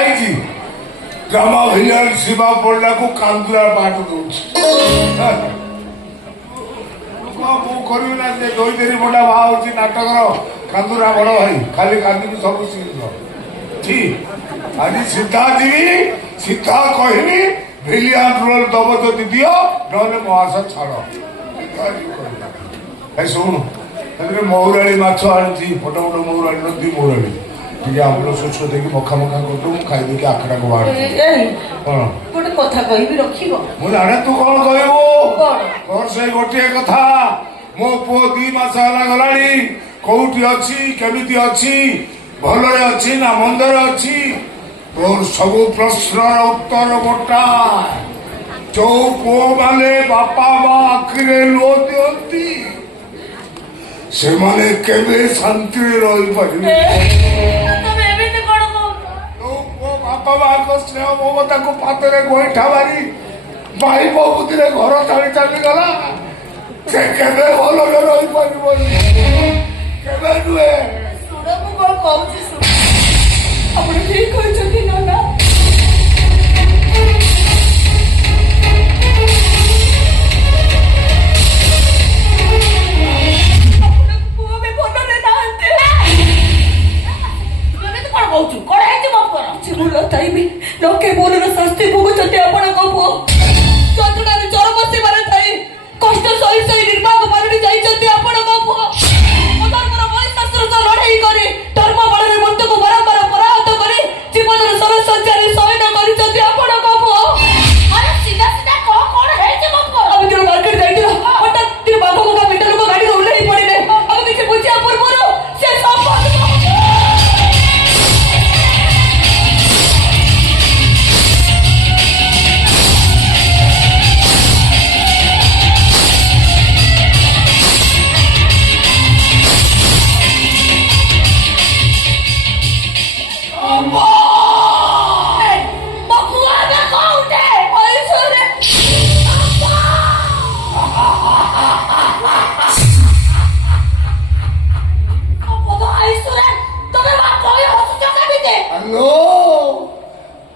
ଯାଇଛି drama villain Shiva ପଡିଲାକୁ କାନ୍ଦୁରା ପାଠ ଦଉଛି ମୁଁ କରିବି ନା ସେ ଦୋଇଦେରି ବଣ୍ଡା ବାହା ହଉଛି ନାଟକର କାନ୍ଦୁରା ବଡ ଭାଇ ଖାଲି କାନ୍ଦିବି ସବୁ ଶିଖିବ ଠିକ ଆଜି ସିଧା ଯିବି ସିଧା କହିବି ଭିଲିଆନ ରୋଲ ଦବ ଯଦି ଦିଅ ନହେଲେ ମୋ ଆଶା ଛାଡ ଶୁଣୁ ସେଥିରେ ମହୁରାଳି ମାଛ ଆଣିଛି ଫଟ ଫଟ ମହୁରାଳି ନଦୀ ମହୁରାଳି ଟିକେ ଆମ୍ବୁଲ ଶୋଷ ଦେଇକି ମଖା ମଖା କରିଦୁ ମୁଁ ଖାଇଦେଇକି ଆଖଟାକୁ ବାହାରି କଣ ଗୋଟେ କଥା କହିବି ରଖିବ ମୁଁ ଜାଣେ ତୁ କଣ କହିବୁ ତୋର ସେଇ ଗୋଟିଏ କଥା ମୋ ପୁଅ 2 ମାସ ହେଲା ଗଲାଣି କୋଉଠି ଅଛି କେମିତି ଅଛି ଭଲରେ ଅଛି ନା ମନ୍ଦରେ ଅଛି ତୋର ସବୁ ପ୍ରଶ୍ନର ଉତ୍ତର ଗୋଟା ଯୋଉ ପୁଅ ମାନେ ବାପା ମା ଆଖିରେ ଲୁହ ଦିଅନ୍ତି ସେମାନେ କେବେ ଶାନ୍ତିରେ ରହିପାରିବେ ବାପା ମାଙ୍କ ସ୍ନେହ ମମତାକୁ ପାଦରେ ଗୋଇଠା ମାରି ଭାଇ ବହୁତିରେ ଘର ଛାଡି ଚାଲିଗଲା ସେ କେବେ ଭଲରେ ରହିପାରିବନି କେବେ ନୁହେଁ ଶୁଣ ମୁଁ କଣ କହୁଛି ଶୁଣ ଆପଣ ଠିକ କହିଛନ୍ତି ନନା ଲୋକେ ମନର ଶାସ୍ତି ଭୋଗୁଛନ୍ତି ଆପଣଙ୍କ ପୁଅ ଯନ୍ତ୍ରଣାରେ ଚରମ ସୀମାରେ ଥାଇ କଷ୍ଟ ସହି ସହି ନିର୍ବାକ ମାରି ଯାଇଛନ୍ତି ଆପଣଙ୍କ ପୁଅ ଅଧର୍ମର ମହିଷାସୁର ସହ ଲଢ଼େଇ କରି ଧର୍ମ ବଳରେ ମୃତ୍ୟୁକୁ ବାରମ୍ବାର ପରାହତ କରି ଜୀବନର ସରସଜ୍ଜାରେ ଶୟନ କରିଛନ୍ତି ଆପଣଙ୍କ ପୁଅ ସିଧା ସିଧା କଣ ହେଇଛି ମୋ ପୁଅ ଆମେ ଦିନ ମାର୍କେଟ ଯାଇଥିଲୁ ହଠାତ୍ ଦିନ ବାଘ ମୁଖା ପିଟା ଲୋକ ଗାଡିରେ ଓହ୍ଲେଇ ପଡିଲେ ଆମେ କିଛି ବୁଝିବା ପୂର୍ବରୁ ସେ ସବୁ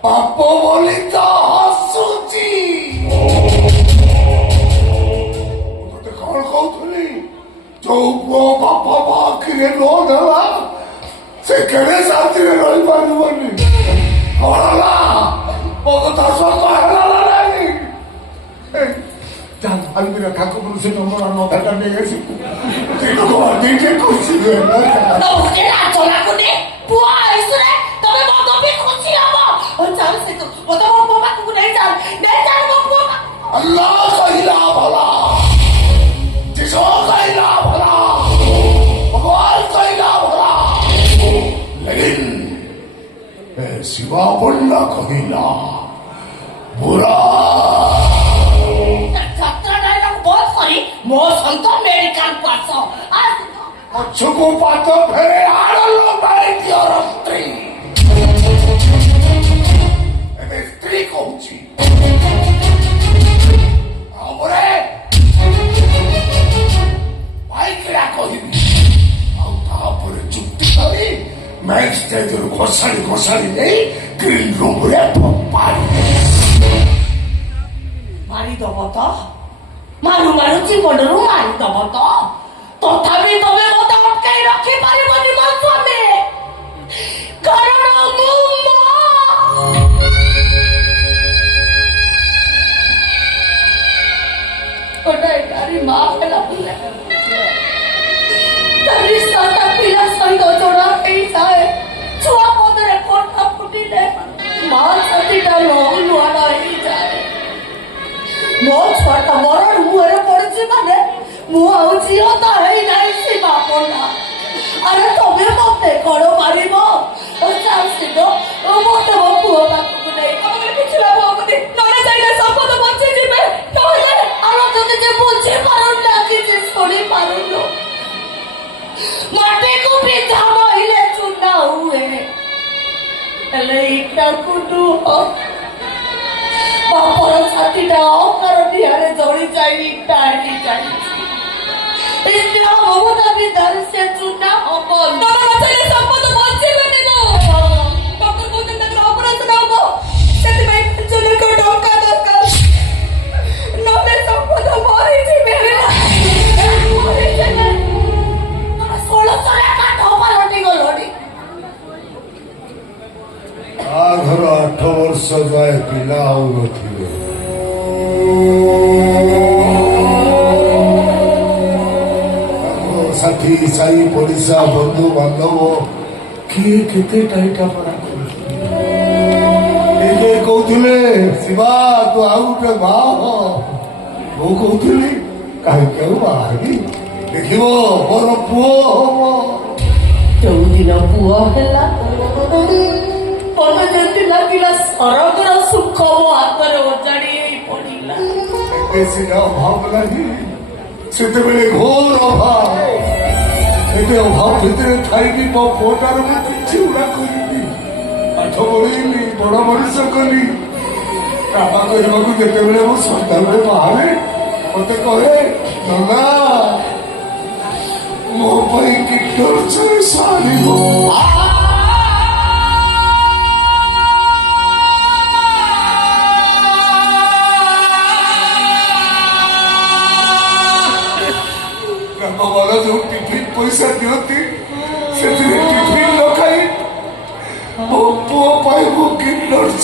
ବାପ ବୋଲି ତ ହସୁଛି ତତେ କଣ କହୁଥିଲି ଯୋଉ ପୁଅ ବାପ ମା ଆଖିରେ ନ ଦେଲା ସେ କେବେ ଶାନ୍ତିରେ ରହିପାରିବନି କଣ ହେଲା ମୋ କଥା ସତ ହେଲା ନା ନାଇଁ ଆଲମିରା ଠାକୁର ସେ ନମ୍ବର ନଥାଟା ନେଇ ଆସି ଟିକେ ଖୁସି ପୁଅ ଆଇସୁରେ ତମେ ମଦ ବି ଖୁସି ହବ ଚାଲ ସେ ତ ମୋ ପୁଅ ପାଖକୁ ନେଇ ଚାଲ ମୋ ପୁଅ अल्लाह कहिला भला जिसो कहिला भला भगवान कहिला भला लेकिन शिवा बंडा कहिला बुरा ଯାତ୍ରା ଡାଇଲଗ ବନ୍ଦ କରି ମୋ ସହିତ ମେଡିକାଲ କୁ ଆସ ପଛକୁ ପାତ ଫେରେ ଆଡ଼ଲ ବାଇଦିଅର ସ୍ତ୍ରୀ ଏବେ ସ୍ତ୍ରୀ କହୁଛି ତାପରେ ପାଇକିରା କହିବି ଆଉ ତାପରେ ଚୁକ୍ତି କରି ମ୍ୟାଚ୍ ଷ୍ଟେଜରୁ ଘୋଷାଡ଼ି ନେଇ ଗ୍ରୀନ୍ ରୁମ୍ରେ ମାରିଦବ ତ ମାରୁ ଜୀବନରୁ ମାରିଦବ ତ ତଥାପି ତମେ ମତେ ଅଟକାଇ ରଖିପାରିବନି ମୋ ସ୍ୱାମୀ କାରଣ ମୁଁ ଗୋଟାଏ ମା ହେଲା ପିଲା ତାରି ସାତା ପିଲା ସହିତ ଯୋଡ଼ା ହେଇଥାଏ ଛୁଆ ପଦରେ ଫଟା ଫୁଟିଲେ ମା ସାଥିଟା ଲୁହାଣ ହେଇଯାଏ ମୋ ଛୁଆଟା ମରଣ ମୁହଁରେ ପଡୁଛି ମାନେ ମୁଁ ଆଉ ଝିଅ ତ ହେଇନାହିଁ ସୀମା ପଣ୍ଡା ଆରେ ତମେ ମତେ କଣ ମାରିବ ମତେ ମୋ ପୁଅ ପାଖକୁ ନେଇ ତମେ କିଛି ଲାଭ ହବନି ନହେଲେ ଚାହିଁଲେ ଶପଥ ବଞ୍ଚିଯିବେ ନହେଲେ ଆଉ ଯଦି ଯେ ବୁଝି ପାରୁନା କିଛି ଶୁଣି ପାରୁନୁ ମାଟିକୁ ପିଠା ମହିଲେ ଚୁନା ହୁଏ ହେଲେ ଇଟାକୁ ନୁହଁ ବାପର ଛାତିଟା ଅକାର ଦିହାରେ ଜଳି ଯାଇ ଇଟା ହେଇଯାଇଛି ମମତା ଭିତରେ ସେ ଚୁନା ହବ ତମେ ଶପଥ ବଞ୍ଚିବେନି ଡକ୍ଟର କହୁଛନ୍ତି ତାଙ୍କର ଅପରେସନ ବାହାଘର 8 ବର୍ଷ ଯାଏ ପିଲା ହଉନଥିଲେ। ସାଥୀ ସାଇ ପଡ଼ିଶା ବନ୍ଧୁ ବାନ୍ଧବ କିଏ କେତେ ଟାଇଟା ପରା କରୁଥିଲେ। କହୁଥିଲେ ଶିବା ତୁ ଆଉ ଗୋଟେ ବାହା ହ। ମୁଁ କହୁଥିଲି କାହିଁକି ଆଉ ବାହାରି ଦେଖିବ ମୋର ପୁଅ ହବ। ଯୋଉଦିନ ପୁଅ ହେଲା ମତେ ଯେମିତି ଲାଗିଲା ସରଗର ସୁଖ ମୋ ହାତରେ ଓଜାଡ଼ି ହେଇ ପଡ଼ିଲା। ଏବେ ସିନା ଅଭାବ ନାହିଁ, ସେତେବେଳେ ଘୋର ଅଭାବ। ଏବେ ଅଭାବ ଭିତରେ ଥାଇକି ମୋ ପୁଅଟାର ମୁଁ କିଛି ଉଡ଼ା କରିବି। ପାଠ ପଢ଼େଇଲି, ବଡ଼ ମଣିଷ କଲି। କାମ କରିବାକୁ ଯେତେବେଳେ ମୁଁ ସନ୍ଧ୍ୟାବେଳେ ବାହାରେ ମତେ କହେ ନନା ମୋ ପାଇଁ କି ଟର୍ଚର ସାରିବ। ଗ୍ରାମବାଲା ଯୋଉ ଟିଫିନ ପଇସା ଦିଅନ୍ତି ସେଥିରେ ଟିଫିନ ନ ଖାଇ ମୋ ପୁଅ ପାଇଁ ମୁଁ କି ଟର୍ଚର